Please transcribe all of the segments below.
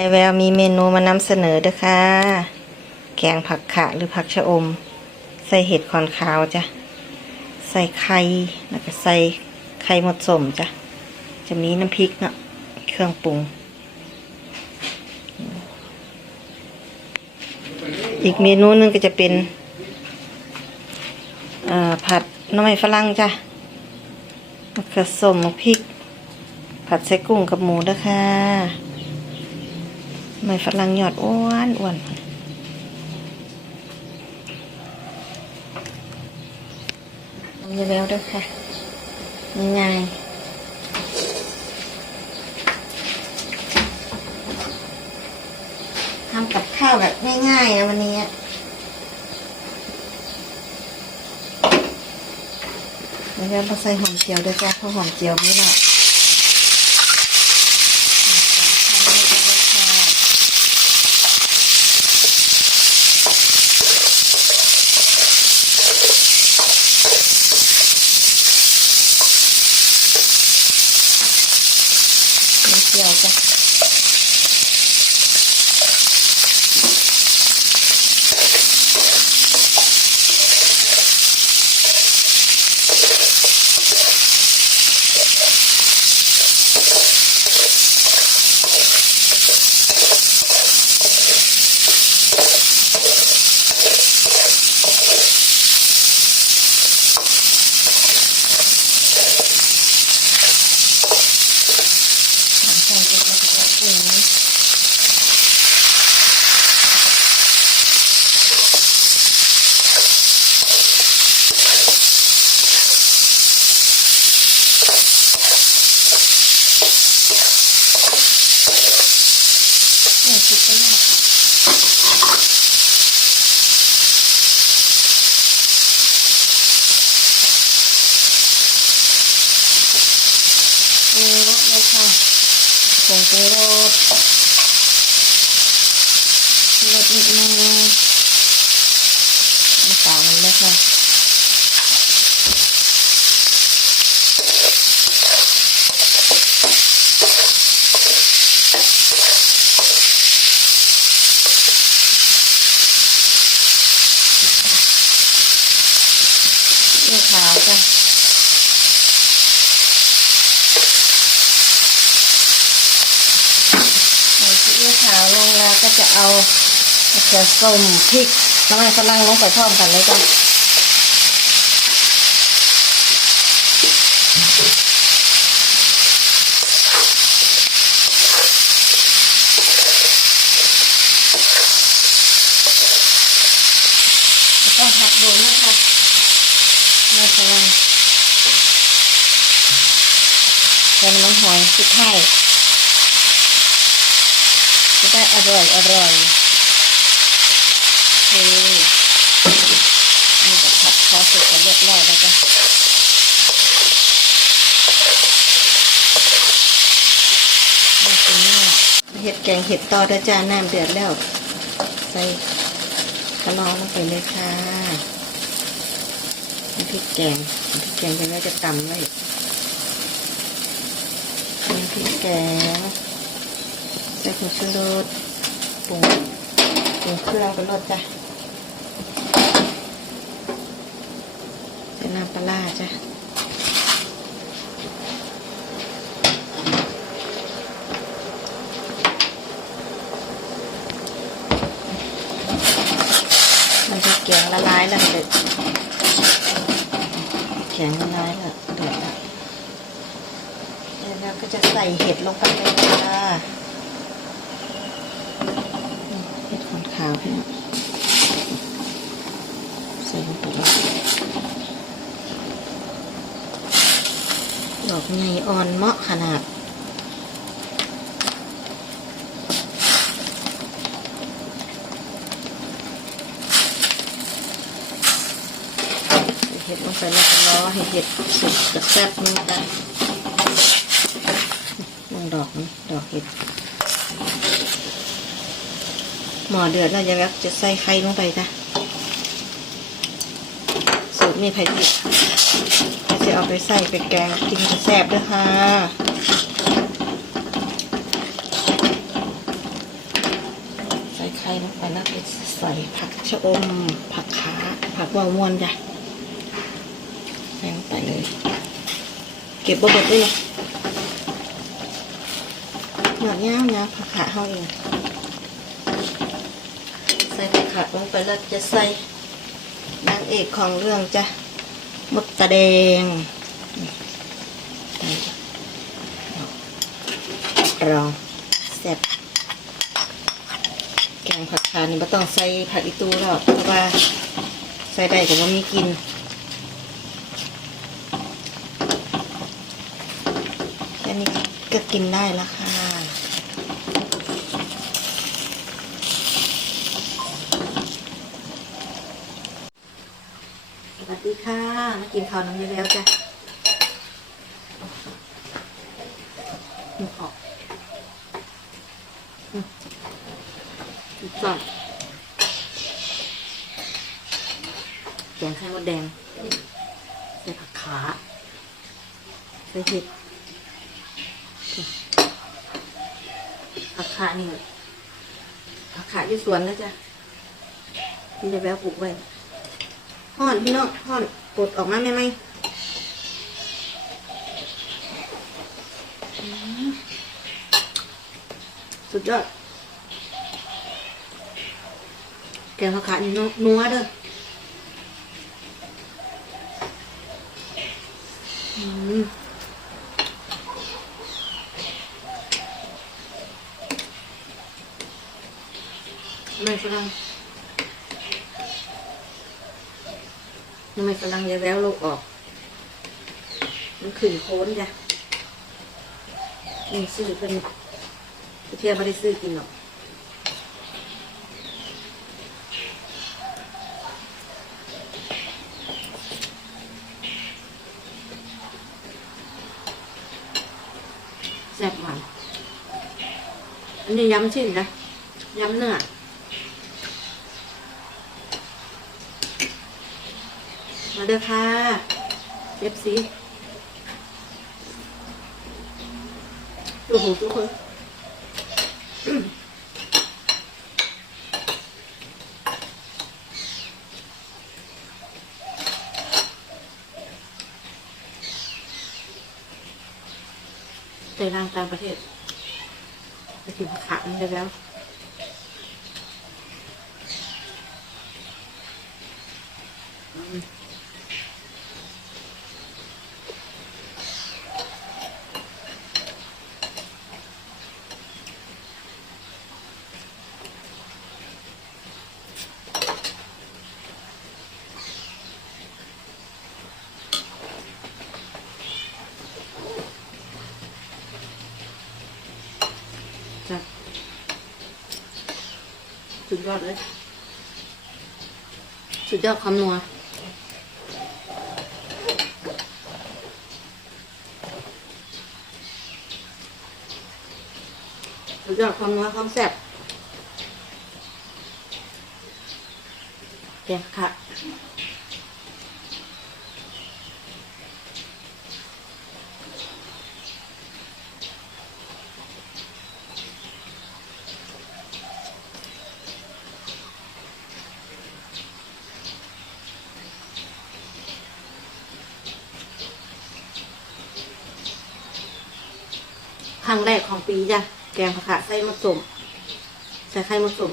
ยายแววมีเมนูมานำเสนอเด้อค่ะ แกงผักขะหรือผักชะอม ใส่เห็ดขอนขาวจ้ะ ใส่ไข่แล้วก็ใส่ไข่หมดสมจ้ะ จะมีน้ำพริกเนาะ เครื่องปรุง อีกเมนูหนึงก็จะเป็นผัดน้ำมันฝรั่งจ้ะมะเขือส้มมะพริก ผัดใส่กุ้งกับหมูด้อค่ะ ไม่ฝรั่งยอดอ้วนอ้วนทำอยู่แล้วเด้วยค่ะง่ายทำกับข้าวแบบง่ายๆนะวันนี้แล้วก็ใส่หอมเจียวด้วยจ้ะเพราะหอมเจียวไม่ละอมเจียวจ้ะ ใส่ไปแล้วก็จะปรุงเนี่ยคิดไปมากเออเลยค่ะผงชูรส รสนิดนึงน้ำตาเลยค่ะเลือขาวจ้ะใส่ซีอิ๊วขาวลงแล้วก็จะเอา มะเขือส้มพริกน้ำมันฝรั่งลงไปพร้อมกันเลยจ้ะแล้วก็ผัดรวมนะคะน้ำมันฝรั่งใส่น้ำหอยพริกไทยจะได้อร่อยอร่อย นี่ก็ผัดพอสร็จก็เรียบร้อยแล้วจ้ะน่ากินมากเห็ดแกงเห็ดต่อด้วยจ้าน้ำเดือดแล้ว ใส่ขนอลงไปเลยค่ะน้ำพริกแกงน้ำพริกแกงจะไว้จะตำไว้น้ำพริกแกงใส่ผงชูรสปรุงปรุงเครื่องกันรสจ้ะใส่น้ำปลาร้า จ้ะมันจะแกงละลายแล้วเด็ดแข็งละลายแล้วเดือดแล้วแล้วก็จะใส่เห็ดลงไปเลยจ้าเห็ดขนขาวพี่น้องใส่ลงไปเลย ดอกใหญ่อ่อนเหมาะขนาดเห็ดลงไปแล้วก็รอให้เห็ดสุกกระแซบนึงกันลงดอกนี้ดอกเห็ดหมอเดือดแล้วจะแบบจะใส่ไข่ลงไปจ้ะสูตรมีไผ่ดิบ จะเอาไปใส่เป็นแกงกินแซ่บด้วยค่ะใส่ไข่ลงไปแล้วก็ใส่ผักชะอม ผักขาผักวาวมวนจ้ะใส่ลงไปเลย เก็บบะบิดด้วยเนาะหมักย่างนะผักขาเขาเองใส่ผักขาลงไปแล้วจะใส่นางเอกของเรื่องจ้ะ มดตะแดงรองแซ่บแกงผักขานี่ไม่ต้องใส่ผักอีตูหรอกเพราะว่าใส่ได้ก็ว่ามีกินแค่นี้ก็กินได้แล้วค่ะ ส วัสดีค่ะ มากินข้าวน้ำเยแล้วจ้ะหมูออกอืมอีกก่อนแกงไข่มดแดง ใส่ผักขาใส่เห็ดผักขานี่ผักขาอยู่สวนแล้วจ้ะพี่จะแววปลูกไว้ ห่อนพี่น้องห่อนปลดออกมาไหมไหมสุดยอดแกงผักขานี่นัวเด้อไม่ฝรั่ง ทำไมฝรั่งจะแววลูกออก มันขึ้นโค้นจ้ะนี่ซื้อเป็นเทียวไม่ได้ซื้อกินหรอกแซ่บหวานอันนี้ย้ำชิ้นนะย้ำเนื้อ มา เด้อค่ะเอฟซีดูหูทุกคนใจร่างต่างประเทศไปถึงขามันได้แล้วจ้ะสุด ยอดเลย สุดยอดคำนัวสุดยอดคำนัวคำแซ่บแกงค่ะ ครั้งแรกของปีจ้ะ แกงผักกาดใส่มะสมใส่ไข่มะสม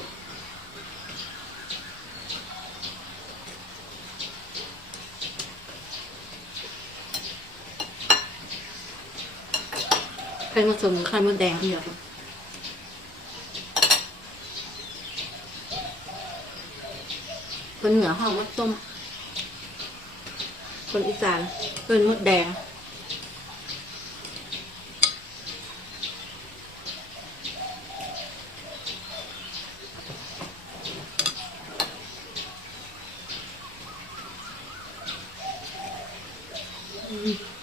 ไข่มะสมหรือไข่มดแดงที่เหรอคนเหนือห้องมดส้ม คนอีสานเป็นมดแดง อ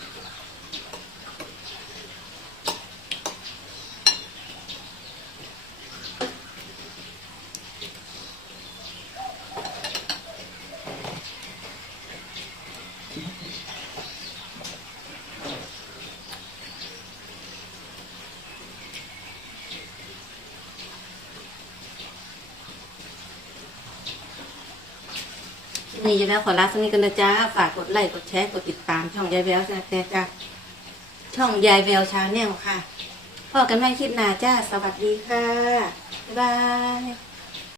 นี่ยายแววขอลาสักนิดกันนะจ้าฝากกดไลค์กดแชร์กดติดตามช่องยายแววนะจ้าช่องยายแววชาแนลค่ะพ่อกันไม่คลิดหน้าจ้าสวัสดีค่ะบ๊ายบาย